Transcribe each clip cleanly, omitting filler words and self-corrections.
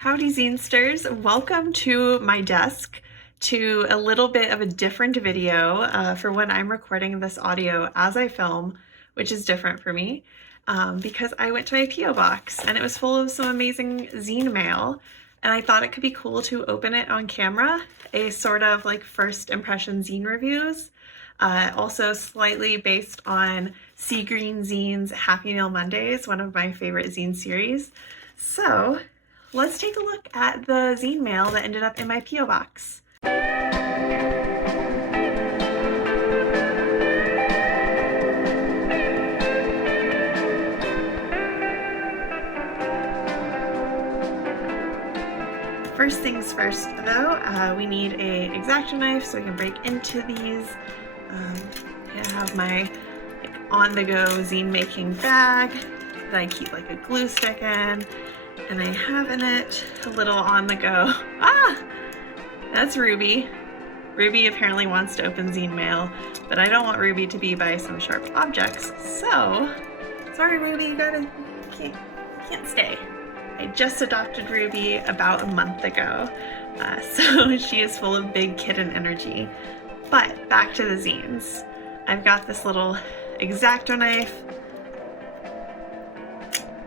Howdy Zinesters, welcome to my desk to a little bit of a different video for when I'm recording this audio as I film, which is different for me because I went to my P.O. box and it was full of some amazing zine mail and I thought it could be cool to open it on camera, a sort of like first impression zine reviews, also slightly based on Sea Green Zine's Happy Meal Mondays, one of my favorite zine series. So let's take a look at the zine mail that ended up in my P.O. box. First things first though, we need a X-Acto knife so we can break into these. I have my on-the-go zine making bag that I keep like a glue stick in. And I have in it a little on the go. Ah! That's Ruby. Ruby apparently wants to open zine mail, but I don't want Ruby to be by some sharp objects. So, sorry Ruby, you can't stay. I just adopted Ruby about a month ago, so she is full of big kitten energy. But back to the zines. I've got this little X-Acto knife.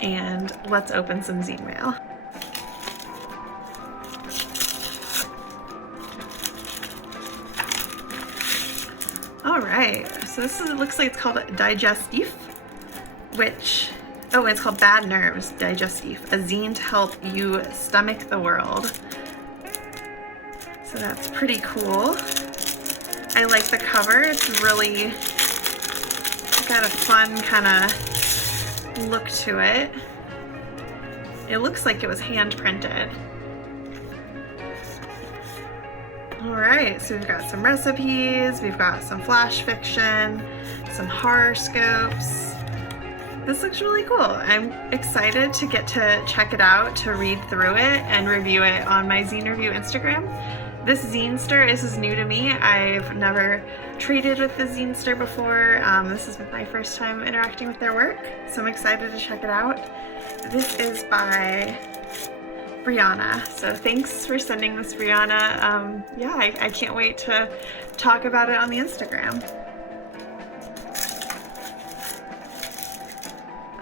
And let's open some zine mail. All right, so this is, it looks like it's called digestif, which, oh, it's called Bad Nerves, digestif, a zine to help you stomach the world. So that's pretty cool. I like the cover, it's really got a fun kind of look to it. It looks like it was hand printed. Alright, so we've got some recipes, we've got some flash fiction, some horoscopes. This looks really cool. I'm excited to get to check it out, to read through it and review it on my Zine Review Instagram. This Zinester is new to me. I've never traded with the Zinester before. This is my first time interacting with their work, so I'm excited to check it out. This is by Brianna, so thanks for sending this, Brianna. Yeah, I can't wait to talk about it on the Instagram.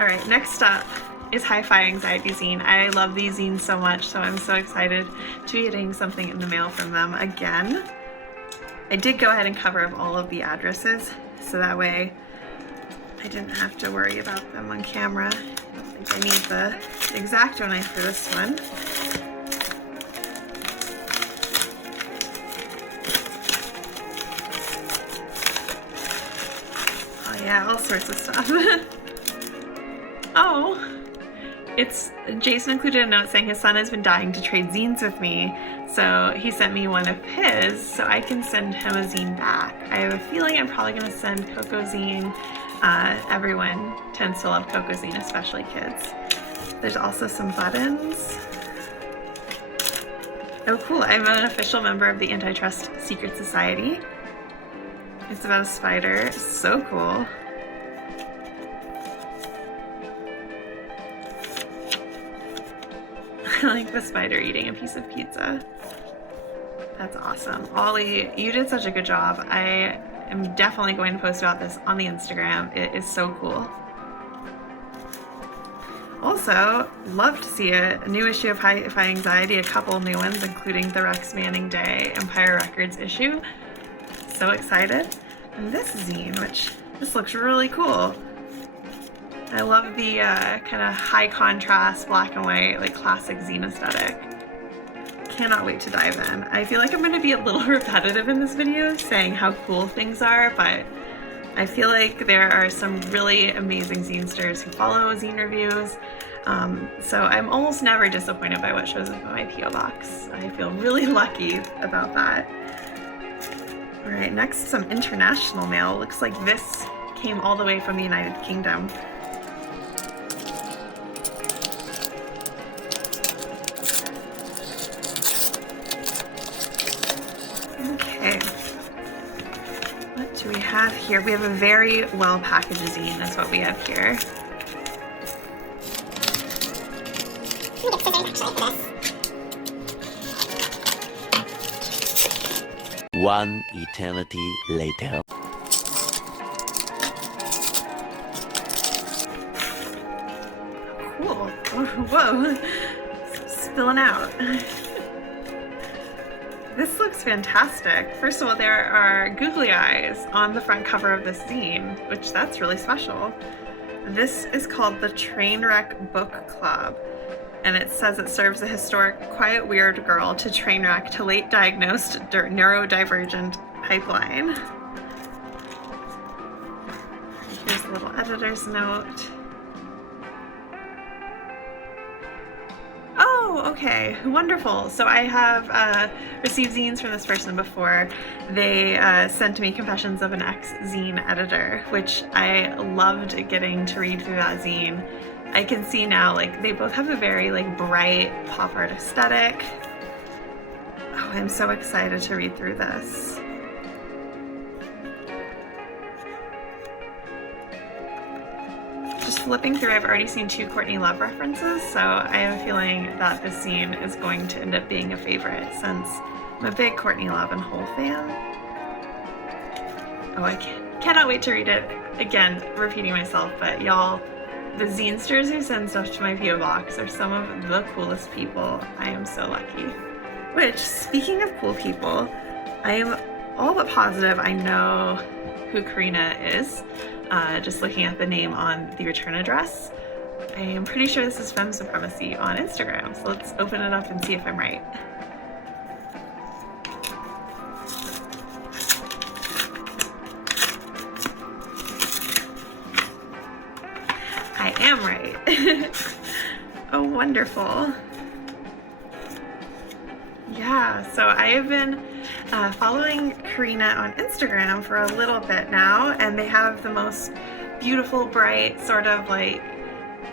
All right, next up is Hi-Fi Anxiety Zine. I love these zines so much, so I'm so excited to be getting something in the mail from them again. I did go ahead and cover up all of the addresses, so that way I didn't have to worry about them on camera. I don't think I need the X-Acto knife for this one. Oh yeah, all sorts of stuff. Oh! Jason included a note saying his son has been dying to trade zines with me, so he sent me one of his so I can send him a zine back. I have a feeling I'm probably going to send Coco Zine. Everyone tends to love Coco Zine, especially kids. There's also some buttons. Oh cool, I'm an official member of the Antitrust Secret Society. It's about a spider, so cool. I like the spider eating a piece of pizza. That's awesome. Ollie, you did such a good job. I am definitely going to post about this on the Instagram. It is so cool. Also, love to see a new issue of Hi-Fi Anxiety, a couple new ones, including the Rex Manning Day Empire Records issue. So excited. And this zine, which this looks really cool. I love the kind of high contrast, black and white, like classic zine aesthetic. Cannot wait to dive in. I feel like I'm going to be a little repetitive in this video saying how cool things are, but I feel like there are some really amazing Zinesters who follow zine reviews. So I'm almost never disappointed by what shows up in my P.O. box. I feel really lucky about that. All right, next some international mail. Looks like this came all the way from the United Kingdom. What do we have here? We have a very well packaged zine, that's what we have here. One eternity later. Cool. Whoa. Spilling out. This looks fantastic. First of all, there are googly eyes on the front cover of this zine, which that's really special. This is called the Trainwreck Book Club, and it says it serves a historic, quiet, weird girl to trainwreck to late diagnosed neurodivergent pipeline. Here's a little editor's note. Oh, okay, wonderful. So I have received zines from this person before. They sent me Confessions of an Ex-Zine Editor, which I loved getting to read through that zine. I can see now, like, they both have a very, like, bright pop art aesthetic. Oh, I'm so excited to read through this. Just flipping through, I've already seen 2 Courtney Love references, so I have a feeling that this zine is going to end up being a favorite since I'm a big Courtney Love and Hole fan. Oh, I cannot wait to read it. Again, repeating myself, but y'all, the Zinesters who send stuff to my PO box are some of the coolest people. I am so lucky. Which, speaking of cool people, I am all but positive I know who Karina is. Just looking at the name on the return address. I am pretty sure this is Femme Supremacy on Instagram, so let's open it up and see if I'm right. I am right. Oh, wonderful. Yeah, so I have been following Karina on Instagram for a little bit now, and they have the most beautiful, bright, sort of like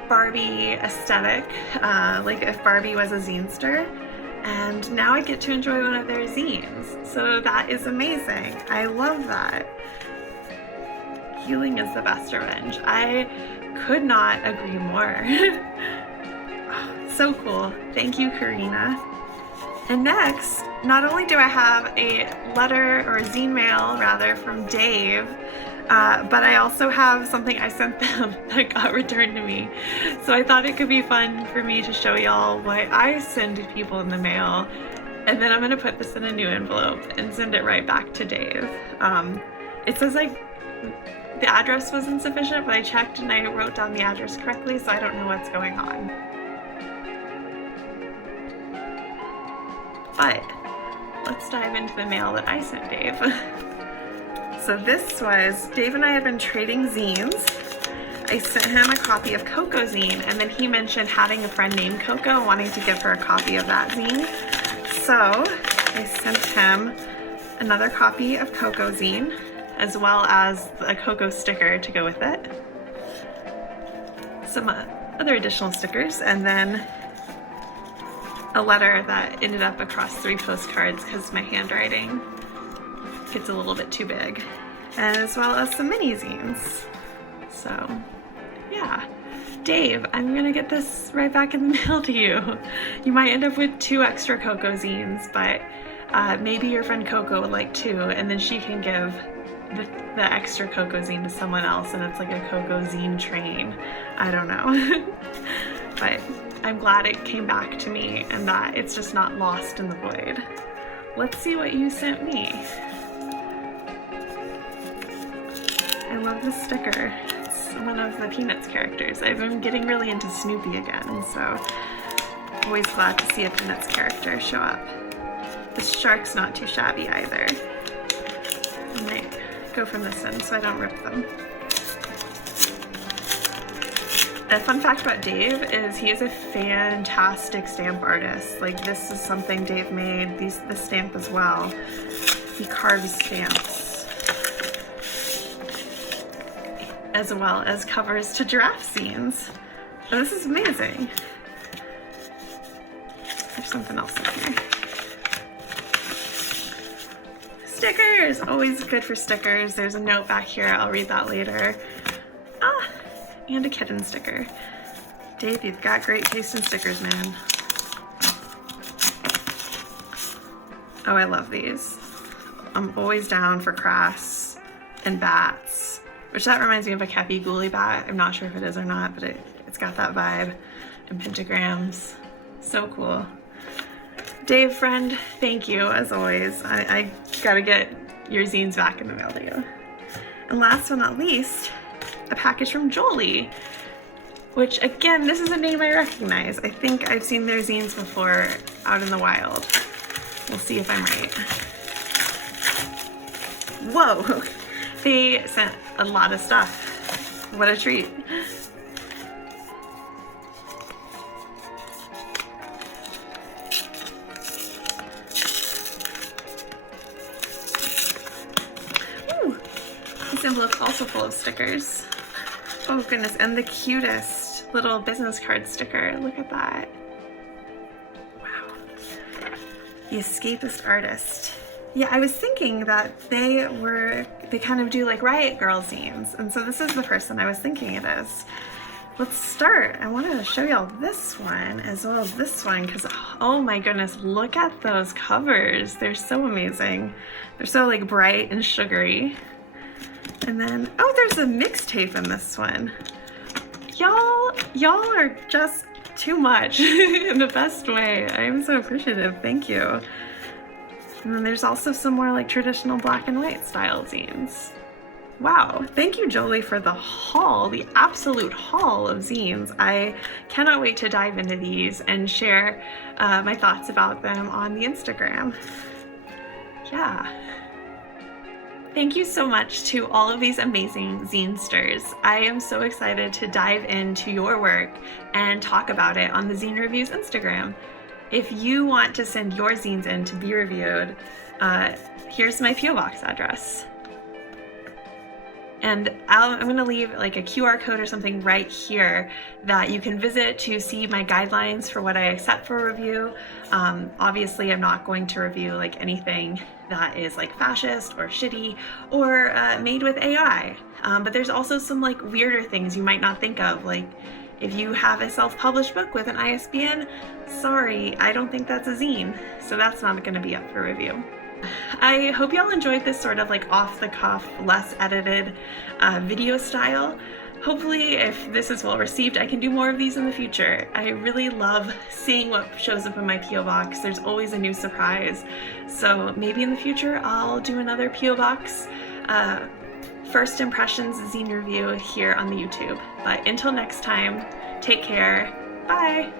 Barbie aesthetic, like if Barbie was a zinester, and now I get to enjoy one of their zines, so that is amazing. I love that. Healing is the best revenge. I could not agree more. So cool. Thank you, Karina. And next, not only do I have a letter, or a zine mail rather, from Dave, but I also have something I sent them that got returned to me. So I thought it could be fun for me to show y'all what I send to people in the mail. And then I'm gonna put this in a new envelope and send it right back to Dave. It says like the address was insufficient, but I checked and I wrote down the address correctly, so I don't know what's going on. But let's dive into the mail that I sent Dave. So this was, Dave and I had been trading zines. I sent him a copy of Coco zine, and then he mentioned having a friend named Coco and wanting to give her a copy of that zine. So I sent him another copy of Coco zine, as well as a Coco sticker to go with it. Some other additional stickers, and then a letter that ended up across 3 postcards because my handwriting gets a little bit too big, and as well as some mini zines. So yeah, Dave, I'm gonna get this right back in the mail to you. You might end up with 2 extra Coco zines, but maybe your friend Coco would like 2, and then she can give the extra Coco zine to someone else, and it's like a Coco zine train. I don't know. But I'm glad it came back to me and that it's just not lost in the void. Let's see what you sent me. I love this sticker. It's one of the Peanuts characters. I've been getting really into Snoopy again, so always glad to see a Peanuts character show up. This shark's not too shabby either. I might go from this end so I don't rip them. A fun fact about Dave is he is a fantastic stamp artist. Like, this is something Dave made, this stamp as well. He carves stamps, as well as covers to giraffe scenes. So this is amazing. There's something else in here. Stickers! Always good for stickers. There's a note back here, I'll read that later. And a kitten sticker. Dave, you've got great taste in stickers, man. Oh, I love these. I'm always down for crafts and bats, which that reminds me of a Kepi Ghoulie bat. I'm not sure if it is or not, but it's got that vibe. And pentagrams. So cool. Dave, friend, thank you as always. I gotta get your zines back in the mail to you. And last but not least, a package from Jolie, which again, this is a name I recognize. I think I've seen their zines before out in the wild. We'll see if I'm right. Whoa, they sent a lot of stuff. What a treat. Ooh, this envelope's also full of stickers. Oh goodness, and the cutest little business card sticker. Look at that. Wow. The Escapist Artist. Yeah, I was thinking that they kind of do like Riot Girl zines, and so this is the person I was thinking it is. Let's start. I wanted to show y'all this one as well as this one because, oh my goodness, look at those covers. They're so amazing. They're so like bright and sugary. And then, oh, there's a mixtape in this one. Y'all are just too much in the best way. I am so appreciative. Thank you. And then there's also some more like traditional black and white style zines. Wow, thank you Jolie for the haul, the absolute haul of zines. I cannot wait to dive into these and share my thoughts about them on the Instagram. Yeah. Thank you so much to all of these amazing Zinesters. I am so excited to dive into your work and talk about it on the Zine Reviews Instagram. If you want to send your zines in to be reviewed, here's my PO Box address. And I'm going to leave like a QR code or something right here that you can visit to see my guidelines for what I accept for review. Obviously, I'm not going to review like anything that is like fascist or shitty or made with AI. But there's also some like weirder things you might not think of, like if you have a self-published book with an ISBN, sorry, I don't think that's a zine, so that's not going to be up for review. I hope y'all enjoyed this sort of like off-the-cuff, less edited video style. Hopefully, if this is well received, I can do more of these in the future. I really love seeing what shows up in my PO Box. There's always a new surprise. So maybe in the future, I'll do another PO Box first impressions zine review here on the YouTube. But until next time, take care. Bye.